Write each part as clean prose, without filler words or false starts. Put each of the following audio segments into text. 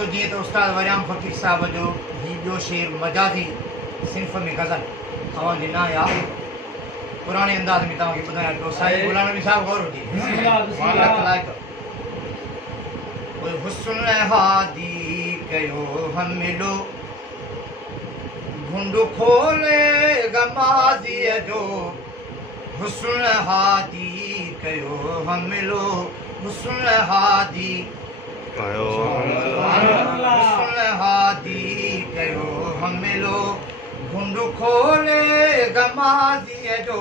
दोस्तों जी तो उस्ताद वरियाम फ़कीर साहब जो ही ॿियो शेर मजाज़ी सिंफ़ में गज़ल तव्हांजे ना यार पुराने अंदाज़ में तव्हांखे ॿुधायां पियो साईं गुलाम नबी साहब गौर हुजे ओए हुस्न हादी कयो हम मिलो घुंड खोले गमाज़ीअ जो हुस्न हादी कयो हम मिलो हुस्न हादी हुस्न हादी कयो हम मिलो घुंड खोले गमाज़ीअ जो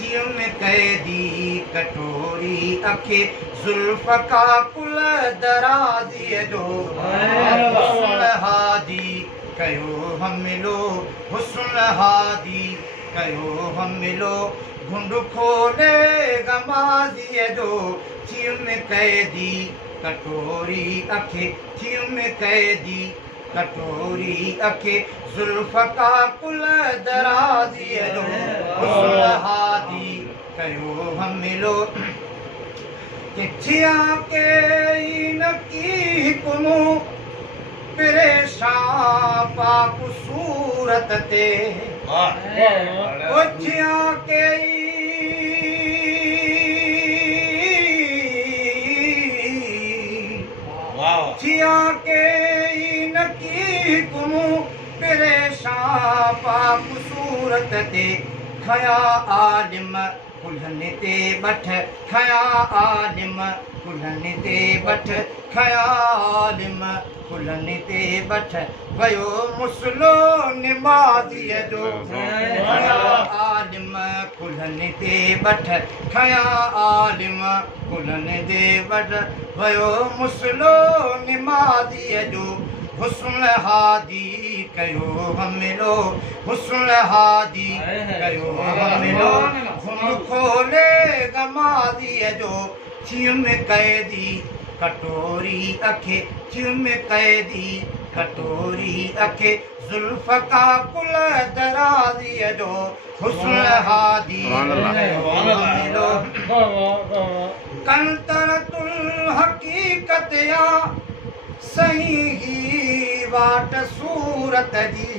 थियुम कैदी कटोरी अखे ज़ुल्फ़ का कुल दराज़ीअ जो हुस्न हादी कयो हम मिलो हुस्न हादी कयो हम मिलो घुंड खोले गमाज़ीअ जो थियुम कैदी कटोरी अखे थियुम कैदी कटोरी अखे ज़ुल्फ़ का कुल दराज़ीअ जो हुस्न हादी कयो हम मिलो चिठिया के न की कुमो परेशान पाक सूरत ते चिठिया के चिया के न की कुमू परेशान पाक सूरत ते खया आलिम कुल्हन ते बठ खया आलिम कुल्हन ते बठ खया आलिम कुल्हन ते बठ वयो मुसलो निमाज़ीअ जो खया आलिम कुल्हन ते बठ खया आलिम कुल्हन ते बठ वयो मुसलो निमाज़ीअ जो हुस्न हादी कयो हम मिलो हुस्न हादी कयो हम मिलो घुंड खोले गमाज़ीअ जो थियुम कैदी कटोरी अखे थियुम कैदी कटोरी अखे ज़ुल्फ़ का कुल दराज़ीअ जो हुस्न हादी कयो हम मिलो कंतरतुल हक़ीक़त या सही ही वाट सूरत जी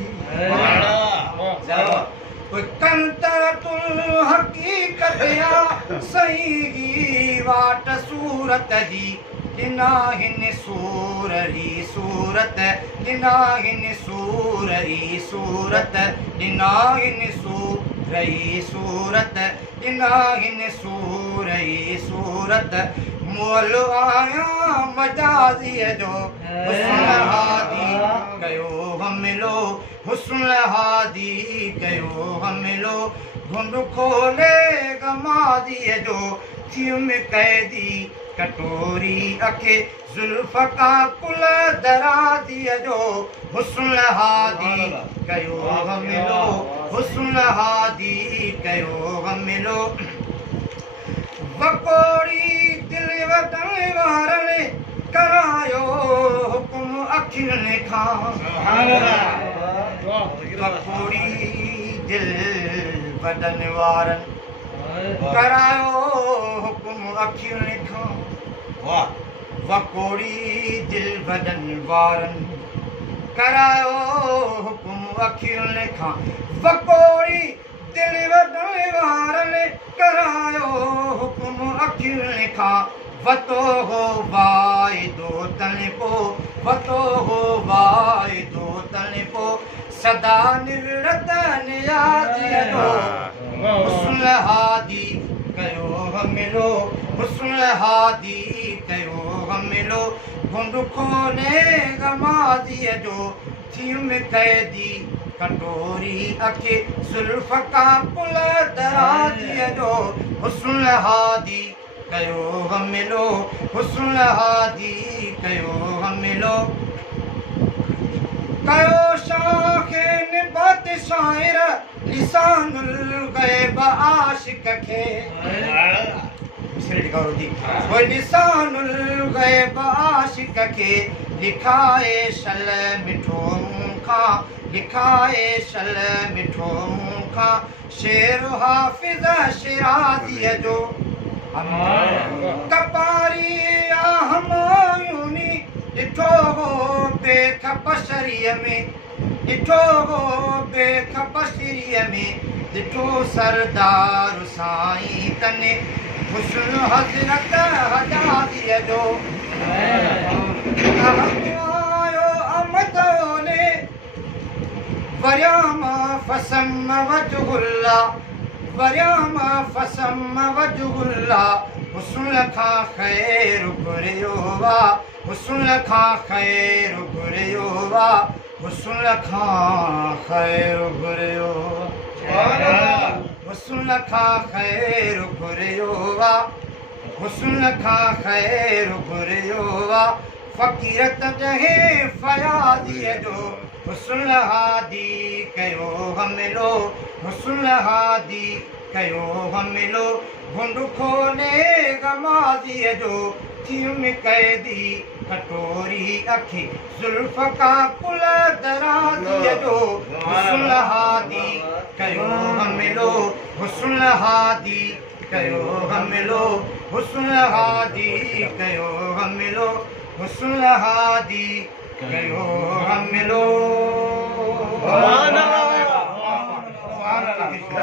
कंतरतुल हक़ीक़त या सही ही वाट सूरत जी दिनाहिन सूररी सूरत दिनाहिन सूररी सूरत दिनाहिन सूरई सूरत दिनाहिन सूरई सूरत मोल आया मजाज़ीअ जो हुस्न हादी कयो हम मिलो हुस्न हादी कयो हम मिलो घुंड खोले गमाज़ीअ जो थियुम कैदी कटोरी अखे ज़ुल्फ़ का कुल दराज़ीअ जो हुस्न हादी कयो हम मिलो हुस्न हादी कयो हम मिलो वकोड़ी दिल वतन वारनि करायो हुकुम अखियुनि खां वकोड़ी दिल वतन वारनि करायो हुकुम अखियुनि खां वकोड़ी दिल वतन वारनि करायो हुकुम अखियुनि खां वकोड़ी दिल वतन वारनि करायो हुकुम अखियुनि खां वतो हो वाइदो तने पो वतो हो वाइदो तने पो सदा निवृत नियाज़ीअ जो हुस्न हादी कयो हम मिलो हुस्न हादी कयो हम मिलो घुंड खोले गमाज़ीअ जो थियुम कैदी कटोरी अखे ज़ुल्फ़ का कुल दराज़ीअ जो हुस्न हादी कयो हम मिलो हुस्न हादी कयो हम मिलो कयो शाखे निबत शाइर लिसानुल गैब आशिक खे वो लिसानुल गैब आशिक खे लिखाए शल मिठो मुंह खां लिखाए शल मिठो मुंह खां शेर हाफ़िज़ शिराज़ीअ जो कपारी या हमायूनी ॾिठो हो बेखपशरीअ में ॾिठो हो बेखपशरीअ में ॾिठो सरदार साईं तने हुस्न हज़रत हजारीअ जो आयो अमदोले वरियाम फसम वजहुल्ला वरियाम फसम वजहुल्ला हुस्न खां ख़ैर घुरियो वा हुस्न खां ख़ैर घुरियो वा हुस्न खां ख़ैर घुरियो हुस्न खां ख़ैर घुरियो वा हुस्न खां ख़ैर घुरियो वा फ़क़ीरत जहे फ़याज़ीअ जो हुस्न हादी कयो हमिलो हुस्न हादी कयो हमिलो घुंड खोले गमाज़ीअ जो थियुम कैदी कटोरी अखी ज़ुल्फ़ का कुल दराज़ीअ जो हुस्न हादी कयो हमिलो हुस्न हादी कयो हमिलो हुस्न हादी कयो हमिलो हुस्न हादी कयो हमिलो